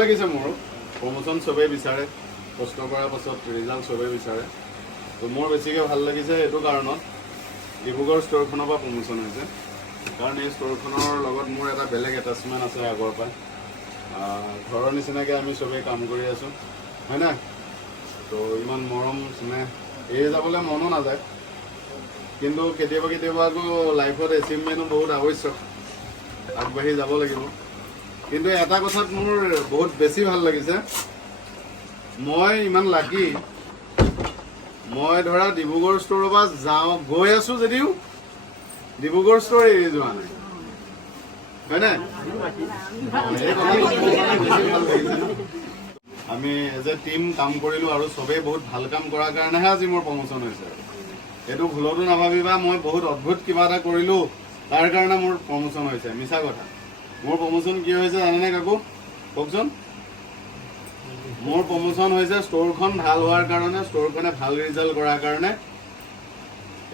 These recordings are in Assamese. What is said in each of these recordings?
লাগিছে মোৰ প্ৰমোচন চবেই বিচাৰে কষ্ট কৰাৰ পাছত ৰিজাল্ট চবেই বিচাৰে তো মোৰ বেছিকৈ ভাল লাগিছে এইটো কাৰণত ডিব্ৰুগড় ষ্ট'ৰখনৰ পৰা প্ৰমোচন হৈছে কাৰণ এই ষ্ট'ৰখনৰ লগত মোৰ এটা বেলেগ এটাচমেণ্ট আছে আগৰ পৰা ঘৰৰ নিচিনাকৈ আমি চবেই কাম কৰি আছোঁ হয় নাই তো ইমান মৰম স্নেহ এৰি যাবলৈ মনো নাযায় কিন্তু কেতিয়াবা আকৌ লাইফত এচিভমেণ্টো বহুত আৱশ্যক আগবাঢ়ি যাব লাগিব কিন্তু এটা কথাত মোৰ বহুত বেছি ভাল লাগিছে মই ইমান লাকি মই ধৰা ডিব্ৰুগড় ষ্ট'ৰৰ পৰা গৈ আছোঁ যদিও ডিব্ৰুগড় ষ্ট'ৰ এৰি যোৱা নাই হয় নাই এই কথাটো বেছি ভাল লাগিছে ন আমি এজ এ টিম কাম কৰিলোঁ আৰু চবেই বহুত ভাল কাম কৰাৰ কাৰণেহে আজি মোৰ প্ৰমোচন হৈছে এইটো ভুলতো নাভাবিবা মই বহুত অদ্ভুত কিবা এটা কৰিলোঁ তাৰ কাৰণে মোৰ প্ৰমোচন হৈছে মিছা কথা মোৰ প্ৰমোচন কি হৈছে জানেনে কাকু কওকচোন মোৰ প্ৰমোচন হৈছে ষ্ট'ৰখন ভাল হোৱাৰ কাৰণে ষ্ট'ৰখনে ভাল ৰিজাল্ট কৰাৰ কাৰণে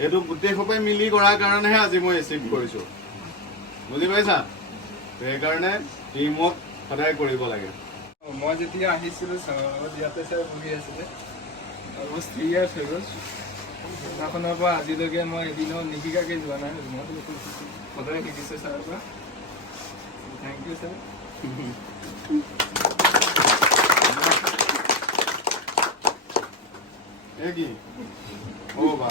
এইটো গোটেইসোপাই মিলি কৰাৰ কাৰণেহে আজি মই এচিভ কৰিছোঁ বুজি পাইছা সেইকাৰণে টিম ৱৰ্ক সদায় কৰিব লাগে মই যেতিয়া আহিছিলোঁ ইয়াতে ছাৰ বহি আছিলে অলমষ্ট 3 years হৈ গ'ল সেইদিনাখনৰ পৰা আজিলৈকে মই এদিনো নিশিকাকৈ যোৱা নাই ৰুমত সদায় শিকিছোঁ ছাৰৰ পৰা থেংক ইউ ছাৰ কি অ' বা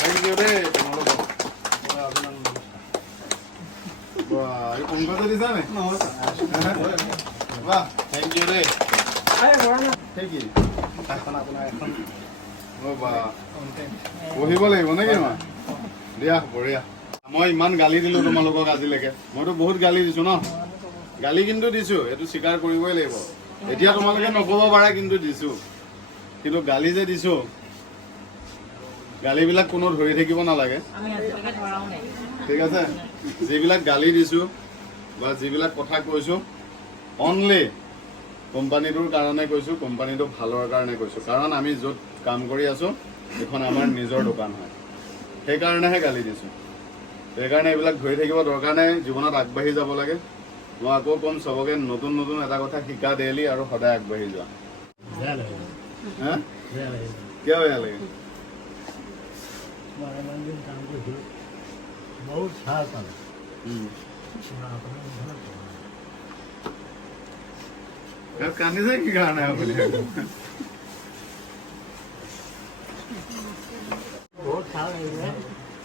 থেংক ইউ দেই তোমালোকক অংকটো দিছা নে বাহ থেংক ইউ দেই কি অ' বা পঢ়িব লাগিব নেকি মই দিয়া বঢ়িয়া মই ইমান গালি দিলোঁ তোমালোকক আজিলৈকে মইতো বহুত গালি দিছোঁ ন গালি কিন্তু দিছোঁ এইটো স্বীকাৰ কৰিবই লাগিব এতিয়া তোমালোকে নক'ব পাৰা কিন্তু দিছোঁ কিন্তু গালি যে দিছোঁ গালিবিলাক কোনো ধৰি থাকিব নালাগে ঠিক আছে যিবিলাক গালি দিছোঁ বা যিবিলাক কথা কৈছোঁ অনলি কোম্পানীটোৰ কাৰণে কৈছোঁ কোম্পানীটো ভালৰ কাৰণে কৈছোঁ কাৰণ আমি য'ত কাম কৰি আছোঁ এইখন আমাৰ নিজৰ দোকান হয় সেইকাৰণেহে গালি দিছোঁ সেইকাৰণে এইবিলাক ধৰি থাকিব দৰকাৰ নাই জীৱনত আগবাঢ়ি যাব লাগে মই আকৌ ক'ম চবকে নতুন এটা কথা শিকা ডেইলি আৰু সদায় আগবাঢ়ি যোৱা হা কিয় বেয়া লাগে बहुत साल কান্দিছে কি কাৰণে আপুনি बहुत साल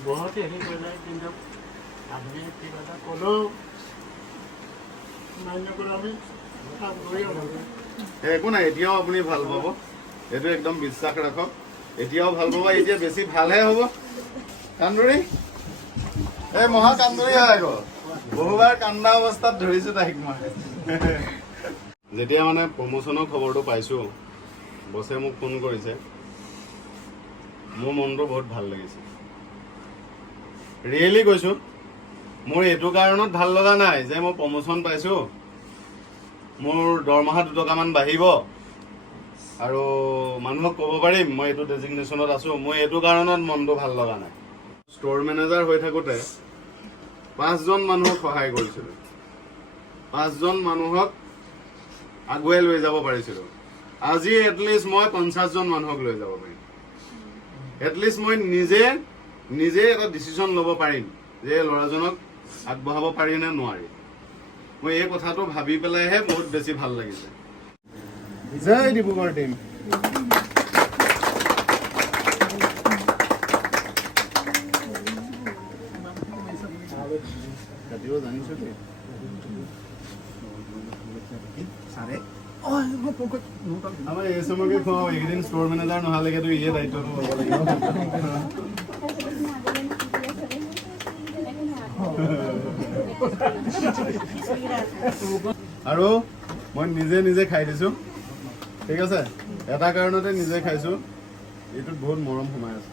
बहुत यही बोला কিন্তু আপনি কিবা এটা ক'লেও মান্য কৰি আমি কাম কৰি একো নাই এতিয়াও আপুনি ভাল পাব এইটো একদম বিশ্বাস ৰাখক এতিয়াও ভাল পাব এতিয়া বেছি ভালহে হ'ব কান্দুৰী এই মহা কান্দুৰী হয় আকৌ বহুবাৰ কান্দা অৱস্থাত ধৰিছোঁ তাইক মই যেতিয়া মানে প্ৰমোচনৰ খবৰটো পাইছোঁ বছে মোক ফোন কৰিছে মোৰ মনটো বহুত ভাল লাগিছে ৰিয়েলি কৈছোঁ মোৰ এইটো কাৰণত ভাল লগা নাই যে মই প্ৰমোচন পাইছোঁ মোৰ দৰমহা 2 টকামান বাঢ়িব আৰু মানুহক ক'ব পাৰিম মই এইটো ডেজিগনেশ্যনত আছোঁ মই এইটো কাৰণত মনটো ভাল লগা নাই ষ্ট'ৰ মেনেজাৰ হৈ থাকোঁতে 5জন মানুহক সহায় কৰিছিলোঁ 5জন মানুহক আগুৱাই লৈ যাব পাৰিছিলোঁ আজি এটলিষ্ট মই 50জন মানুহক লৈ যাব পাৰিম এটলিষ্ট মই নিজে এটা ডিচিশ্যন ল'ব পাৰিম যে ল'ৰাজনক আগবঢ়াব পাৰি নে নোৱাৰি মই এই কথাটো ভাবি পেলাইহে বহুত বেছি ভাল লাগিছে জয় ডিব্ৰুগড় টিম কাটিব জানিছো দেই আমাৰ এই সময়কে খুৱাওঁ এইকেইদিন ষ্ট'ৰ মেনেজাৰ নহালৈকেতো ইয়ে দায়িত্বটো ল'ব লাগিব আৰু মই নিজে খাই দিছোঁ ঠিক আছে এটা কাৰণতে নিজে খাইছোঁ এইটোত বহুত মৰম সোমাই আছে